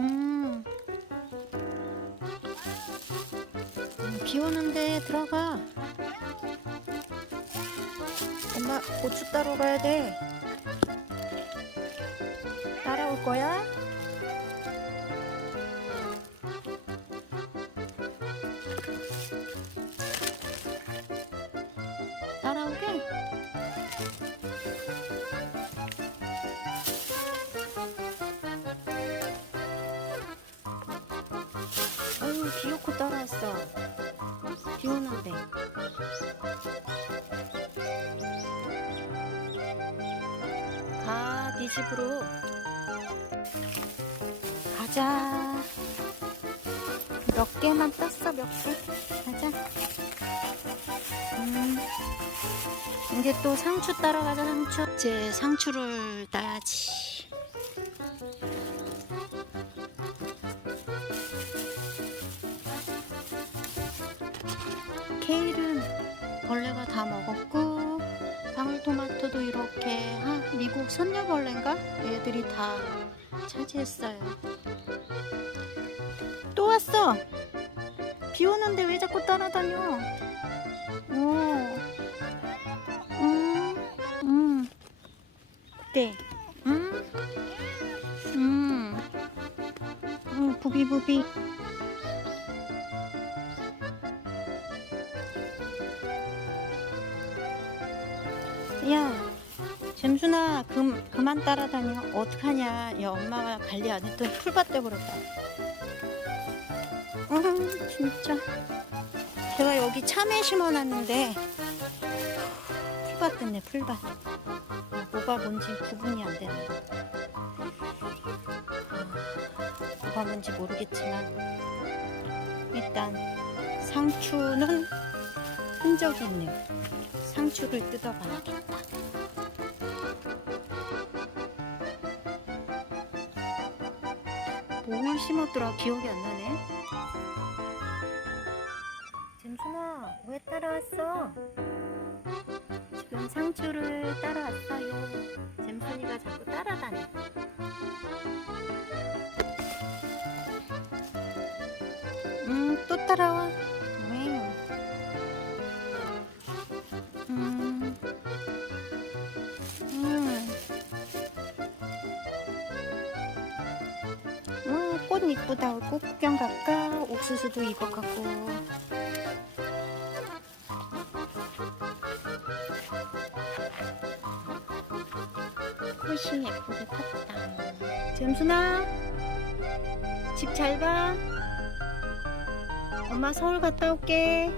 음. 음, 비 오는데 들어가. 엄마 고추 따러 가야 돼. 따라올 거야? 아유 비 오고 따라왔어. 비 오는데. 가 네 집으로. 가자. 몇 개만 땄어 몇 개? 가자. 음. 이제 또 상추 따러 가자 상추. 이제 상추를 따야지 케일은 벌레가 다 먹었고 방울토마토도 이렇게 아, 미국 선녀벌레인가? 얘들이 다 차지했어요. 또 왔어. 비 오는데 왜 자꾸 따라다녀? 오, 음, 음, 네, 음, 음, 음, 부비부비. 야, 잼순아, 그, 그만 따라다녀. 어떡하냐. 야, 엄마가 관리 안 했더니 풀밭 돼버렸다. 아, 진짜. 제가 여기 참외 심어놨는데, 풀밭 됐네, 풀밭. 뭐가 뭔지 구분이 안 되네. 아, 뭐가 뭔지 모르겠지만, 일단, 상추는 흔적이 있네요. 상추를 뜯어봐야겠다. 뭘 심었더라 기억이 안 나네. 잼순아 왜 따라왔어? 지금 상추를 따라왔어요. 잼순이가 자꾸 따라다녀. 음, 또 따라와. 음. 음. 음, 꽃 이쁘다. 꽃 구경 갈까? 옥수수도 익어갖고. 꽃이 예쁘게 폈다. 잼순아, 집잘 가. 엄마 서울 갔다 올게.